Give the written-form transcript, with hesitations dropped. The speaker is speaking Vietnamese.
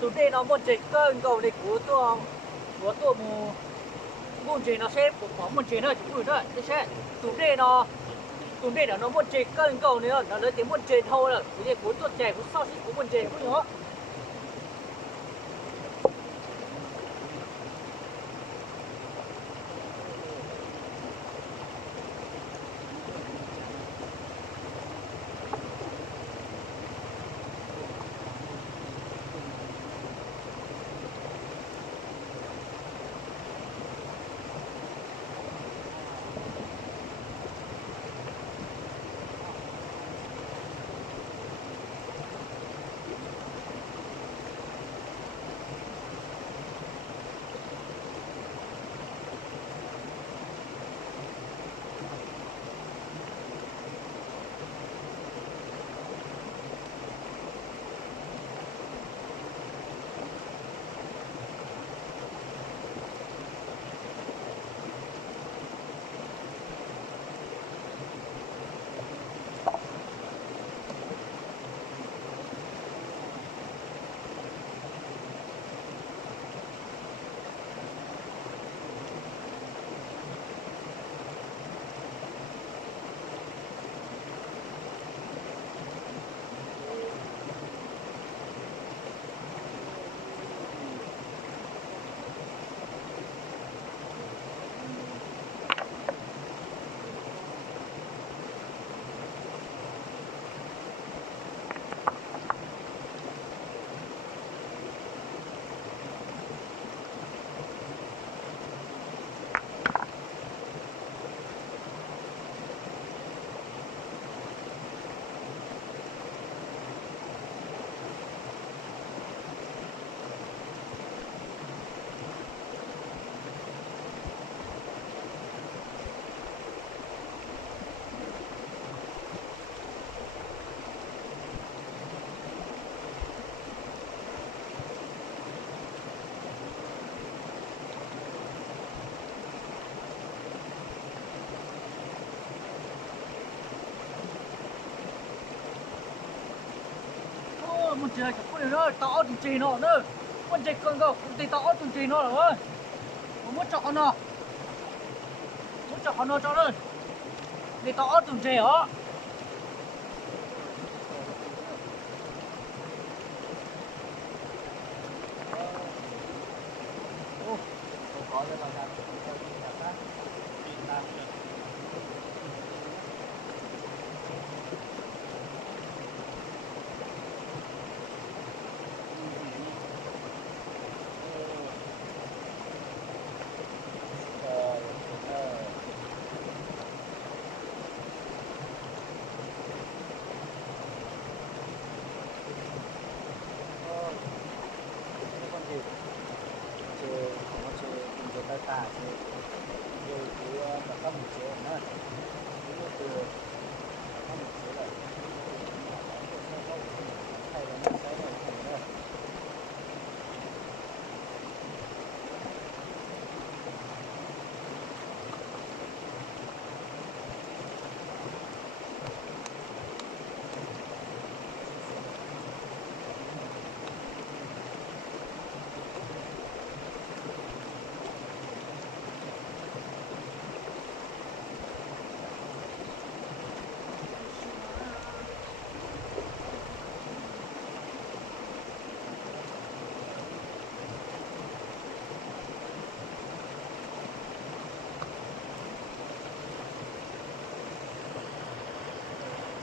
tụi đây nó một chế cơn cầu này của tôi một chế nó sẽ có một chế nữa chúng tôi nữa thế sẽ tụi đây nó một chế cơn cầu này nó lấy tiếng một chế thôi rồi thế của tôi trẻ của sau thì của một chế cũng nữa một chế chẳng có gì nữa tao tụi chị nó nữa một chế cơn cầu thì tao tụi chị nó rồi muốn chọn nó cho đây thì tao tụi chị hả Chơi, có chơi, chơi, chơi, chơi, chơi, chơi, chơi, chơi,